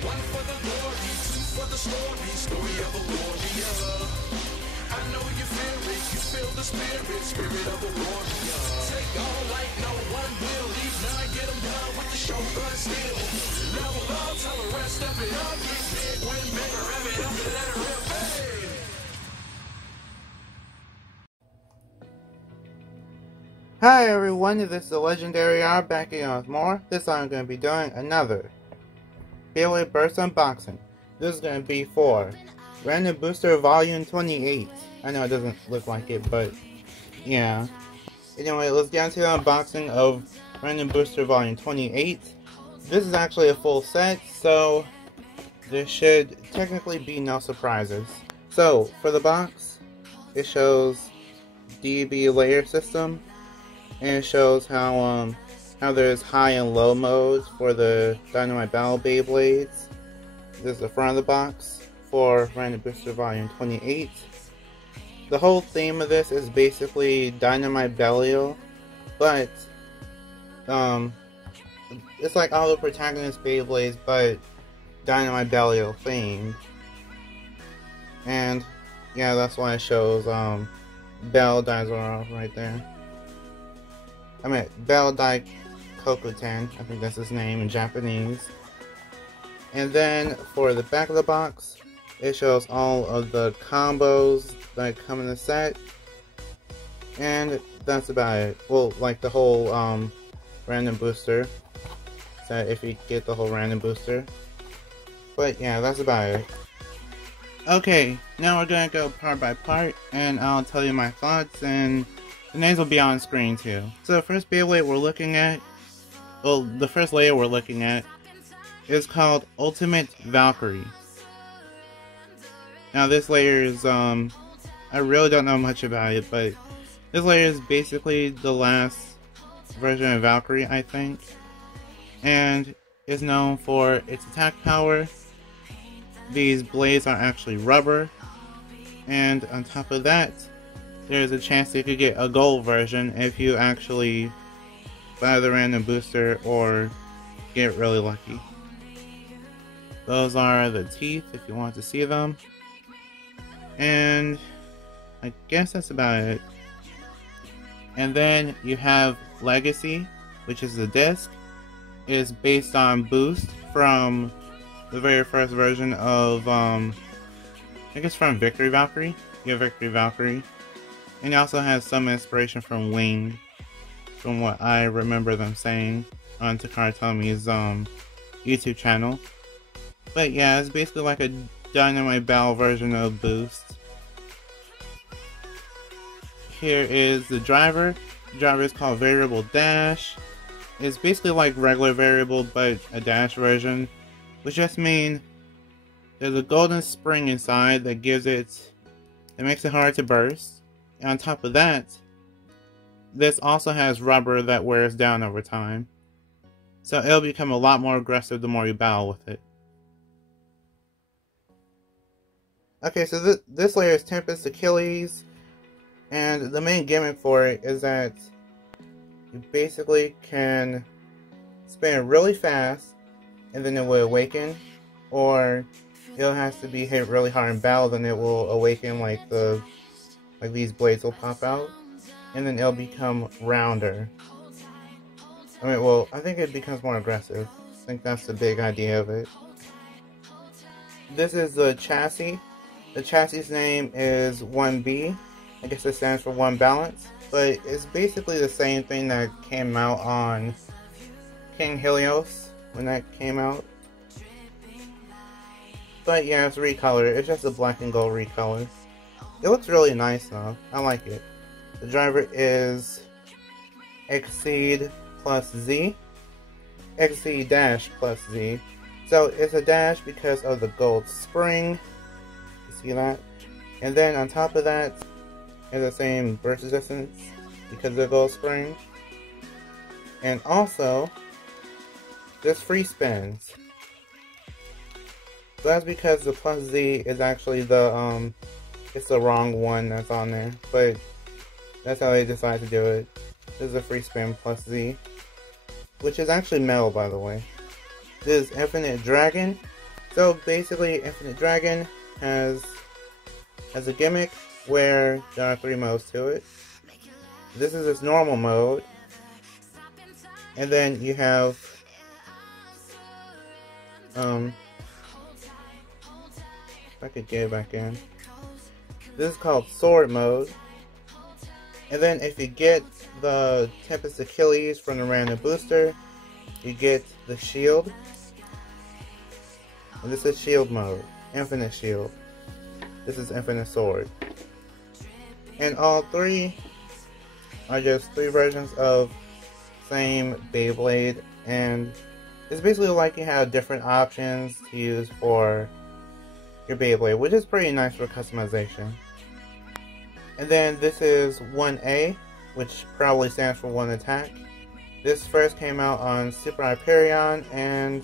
One for the glory, two for the story of a warrior. I know you feel the spirit of a warrior. Take all like no one will, leave none, get them done with the shotgun steel. Level up, tell the rest of it up, get big, win big, rev it up and let it rip, hey. Hi everyone, this is the Legendary R back again with more. This time I'm going to be doing another Beyblade Burst unboxing. This is going to be for Random Booster Volume 28. I know it doesn't look like it, but yeah. Anyway, let's get into the unboxing of Random Booster Volume 28. This is actually a full set, so there should technically be no surprises. So, for the box, it shows DB layer system. And it shows how there's high and low modes for the Dynamite Battle Beyblades. This is the front of the box for Random Booster Volume 28. The whole theme of this is basically Dynamite Belial, but it's like all the protagonist Beyblades, but Dynamite Belial themed. And yeah, that's why it shows Bell Daizorav right there. I mean, Bell Dai Kokuten, I think that's his name in Japanese. And then for the back of the box, it shows all of the combos that come in the set. And that's about it. Well, like the whole random booster set, if you get the whole random booster. But yeah, that's about it. Okay, now we're gonna go part by part, and I'll tell you my thoughts, and the names will be on screen too. So the first Beyblade we're looking at, well, the first layer we're looking at is called Ultimate Valkyrie. Now this layer is, I really don't know much about it, but this layer is basically the last version of Valkyrie, I think. And is known for its attack power. These blades are actually rubber. And on top of that, there's a chance you could get a gold version if you actually buy the random booster or get really lucky. Those are the teeth if you want to see them. And I guess that's about it. And then you have Legacy, which is the disc. It is based on Boost from the very first version of, I guess from Victory Valkyrie. Yeah, Victory Valkyrie. And it also has some inspiration from Wing, from what I remember them saying on Takara Tomi's YouTube channel. But yeah, it's basically like a Dynamite Battle version of Boost. Here is the driver. The driver is called Variable Dash. It's basically like regular variable, but a dash version, which just means there's a golden spring inside that makes it hard to burst. And on top of that, this also has rubber that wears down over time. So it'll become a lot more aggressive the more you battle with it. Okay, so this layer is Tempest Achilles. And the main gimmick for it is that you basically can spin it really fast and then it will awaken. Or it has to be hit really hard in battle, then it will awaken like these blades will pop out, and then it'll become rounder. I mean, well, I think it becomes more aggressive. I think that's the big idea of it. This is the chassis. The chassis name is 1B. I guess it stands for One Balance, but it's basically the same thing that came out on King Helios when that came out. But yeah, it's recolored. It's just a black and gold recolor. It looks really nice though. I like it. The driver is Exceed plus Z. Exceed dash plus Z. So it's a dash because of the gold spring. You see that? And then on top of that, it's the same burst resistance because of the gold spring. And also, there's free spins. So that's because the plus Z is actually the, it's the wrong one that's on there. But that's how they decided to do it. This is a free spin plus Z. Which is actually metal, by the way. This is Infinite Dragon. So basically, Infinite Dragon has a gimmick where there are 3 modes to it. This is its normal mode, and then you have if I could get it back in. This is called Sword mode. And then if you get the Tempest Achilles from the random booster, you get the shield. And this is shield mode. Infinite shield. This is infinite sword. And all 3 are just 3 versions of same Beyblade. And it's basically like you have different options to use for your Beyblade, which is pretty nice for customization. And then this is 1A, which probably stands for 1 attack. This first came out on Super Hyperion, and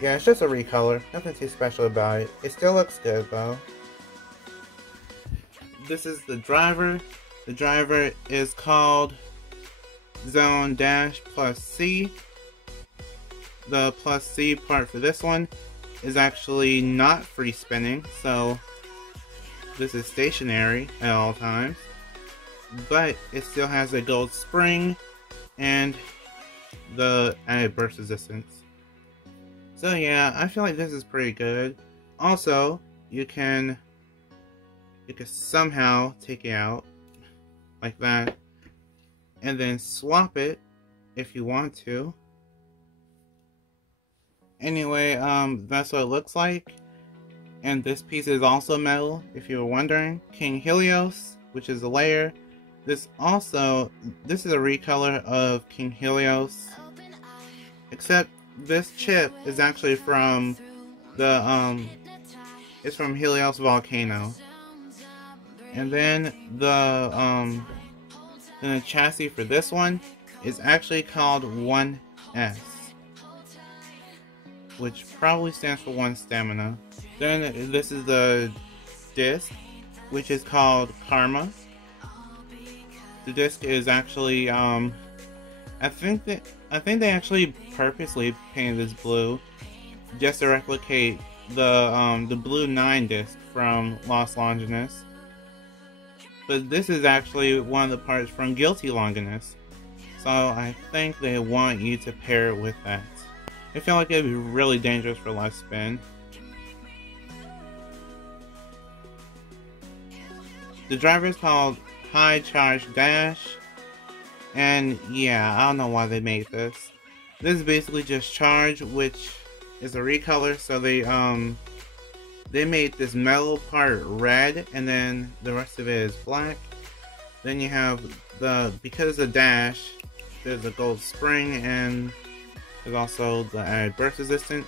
yeah, it's just a recolor. Nothing too special about it. It still looks good though. This is the driver. The driver is called Zone Dash plus C. The plus C part for this one is actually not free spinning, so this is stationary at all times, but it still has a gold spring and the added burst resistance. So yeah, I feel like this is pretty good. Also, you can somehow take it out like that and then swap it if you want to. Anyway, that's what it looks like. And this piece is also metal, if you were wondering. King Helios, which is a layer. This is a recolor of King Helios. Except this chip is actually from the it's from Helios Volcano. And then the chassis for this one is actually called 1S, which probably stands for 1 stamina. Then this is the disc, which is called Karma. The disc is actually I think they actually purposely painted this blue just to replicate the blue 9 disc from Lost Longinus. But this is actually one of the parts from Guilty Longinus, so I think they want you to pair it with that. I feel like it would be really dangerous for left spin. The driver is called High Charge Dash, and yeah, I don't know why they made this. This is basically just Charge, which is a recolor, so they made this metal part red, and then the rest of it is black. Then you have because of the dash, there's a gold spring, and there's also the added burst resistance.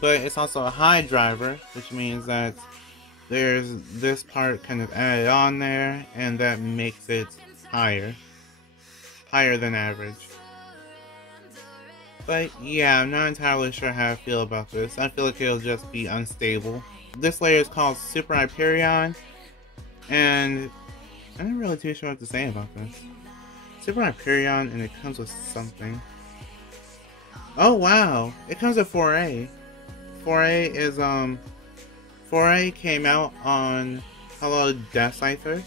But it's also a high driver, which means that there's this part kind of added on there, and that makes it higher than average. But yeah, I'm not entirely sure how I feel about this. I feel like it'll just be unstable. This layer is called Super Hyperion, and I'm not really too sure what to say about this. Super Hyperion, and it comes with something. Oh wow, it comes with 4A. 4A is 4A came out on Hello Death Scyther.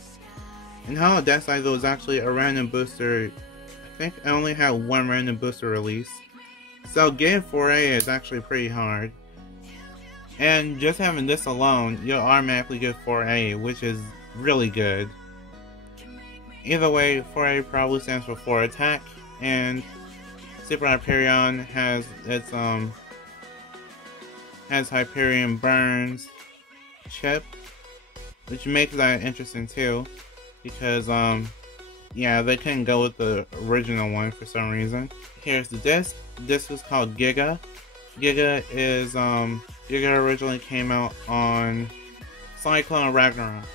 And Hello Death Scyther was actually a random booster. I think I only had 1 random booster release. So getting 4A is actually pretty hard. And just having this alone, you'll automatically get 4A, which is really good. Either way, 4A probably stands for 4 attack, and Super Hyperion has its Hyperion Burns chip, which makes that interesting too, because yeah, they couldn't go with the original one for some reason. Here's the disc. The disc is called Giga. Giga originally came out on Cyclone Ragnarok.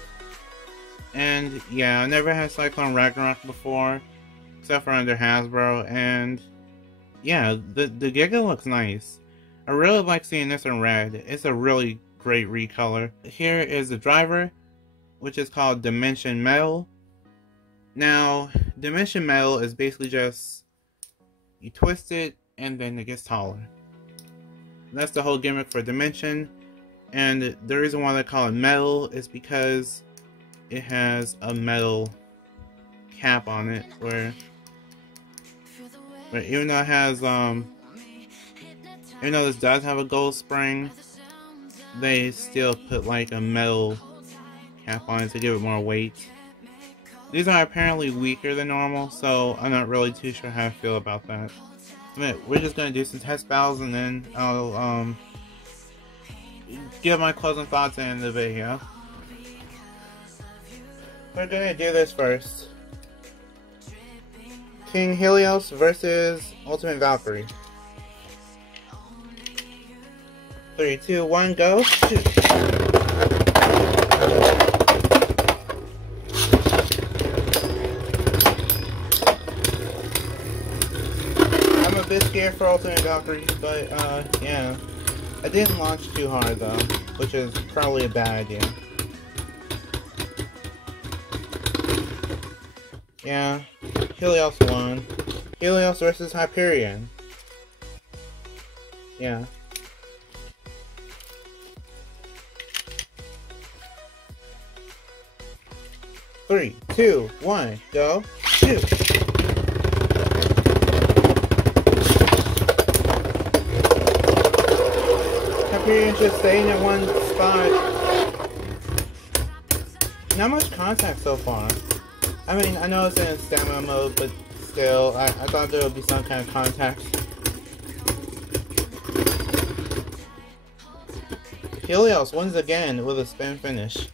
And yeah, I never had Cyclone Ragnarok before, except for under Hasbro, and yeah, the Giga looks nice. I really like seeing this in red. It's a really great recolor. Here is the driver, which is called Dimension Metal. Now, Dimension Metal is basically just, you twist it and then it gets taller. that's the whole gimmick for Dimension. And the reason why they call it metal is because it has a metal cap on it, where even though it has even though this does have a gold spring, they still put like a metal cap on it to give it more weight. These are apparently weaker than normal, so I'm not really too sure how I feel about that. We're just gonna do some test battles, and then I'll give my closing thoughts in the video. We're gonna do this first. King Helios versus Ultimate Valkyrie. 3, 2, 1, go! Shoot. I'm a bit scared for Ultimate Valkyrie, but yeah. I didn't launch too hard though, which is probably a bad idea. Yeah, Helios won. Helios versus Hyperion. Yeah. Three, 2, 1, go! Shoot! Hyperion's just staying in one spot. Not much contact so far. I mean, I know it's in stamina mode, but still, I thought there would be some kind of contact. Helios wins again with a spin finish.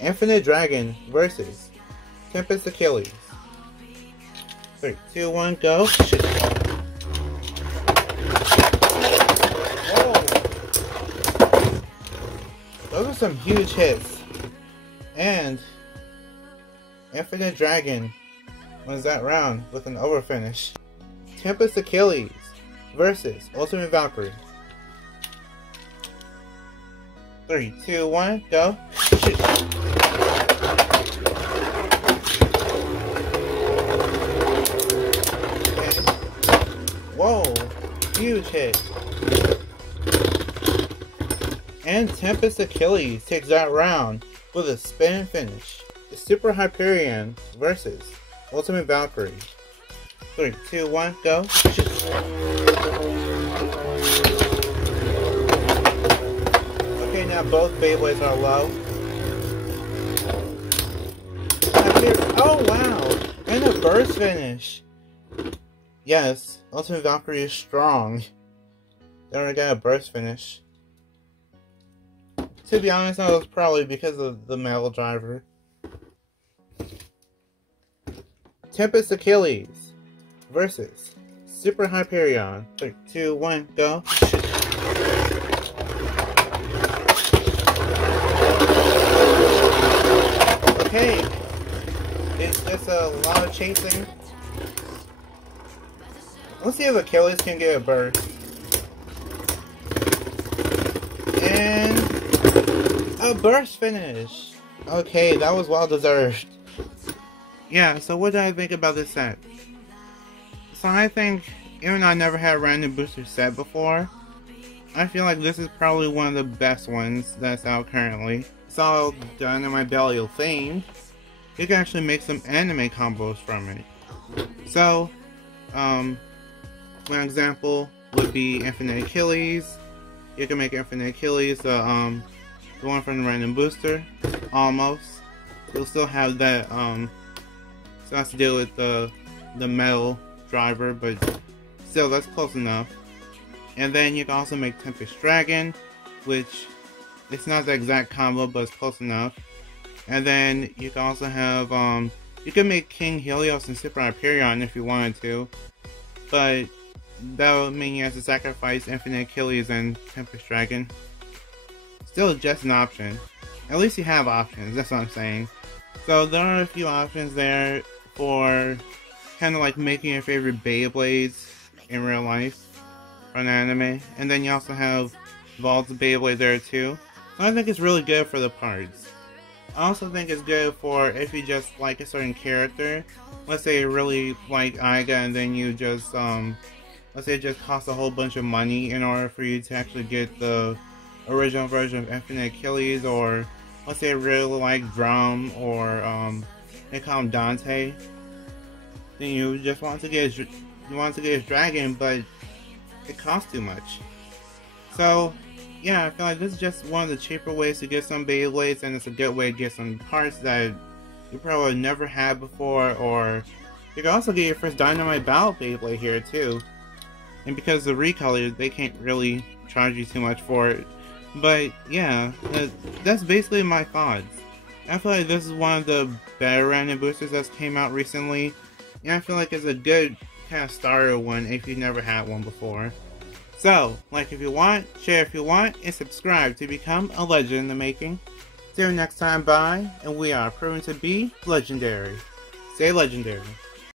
Infinite Dragon versus Tempest Achilles. 3, 2, 1, go! Shoot. Whoa! Those are some huge hits. And Infinite Dragon wins that round with an over finish. Tempest Achilles versus Ultimate Valkyrie. 3, 2, 1, go! Shoot. Whoa, huge hit. And Tempest Achilles takes that round with a spin finish. Super Hyperion versus Ultimate Valkyrie. 3, 2, 1, go! Shoot. Okay, now both Beyblades are low. Oh wow! And a burst finish! Yes, Ultimate Valkyrie is strong. Then we got a burst finish. To be honest, that was probably because of the metal driver. Tempest Achilles versus Super Hyperion. 3, 2, 1, go! Okay, it's just a lot of chasing. Let's see if Achilles can get a burst. And a burst finish. Okay, that was well deserved. Yeah, so what did I think about this set? So I think, even though I never had a random booster set before, I feel like this is probably one of the best ones that's out currently. It's all done in my Belial theme. You can actually make some anime combos from it. So, one example would be Infinite Achilles. You can make Infinite Achilles the one from the random booster, almost. You'll still have that, still has to deal with the metal driver, but still, that's close enough. And then you can also make Tempest Dragon, which it's not the exact combo, but it's close enough. And then you can also have, you can make King Helios and Super Hyperion if you wanted to, but that would mean you have to sacrifice Infinite Achilles and Tempest Dragon. Still just an option. At least you have options, that's what I'm saying. So there are a few options there for kind of like making your favorite Beyblades in real life from anime. And then you also have Vault's Beyblade there too. So I think it's really good for the parts. I also think it's good for if you just like a certain character. Let's say you really like Aiga and then you just let's say it just costs a whole bunch of money in order for you to actually get the original version of Infinite Achilles, or let's say really like Drum, or they call him Dante, then you just want to get his dragon, but it costs too much. So yeah, I feel like this is just one of the cheaper ways to get some Beyblades, and it's a good way to get some parts that you probably never had before. Or you can also get your first Dynamite Battle Beyblade here too. And because the recolor, they can't really charge you too much for it. But yeah, that's basically my thoughts. I feel like this is one of the better random boosters that's came out recently. And I feel like it's a good kind of starter one if you've never had one before. So, like if you want, share if you want, and subscribe to become a legend in the making. See you next time, bye, and we are proven to be legendary. Stay legendary.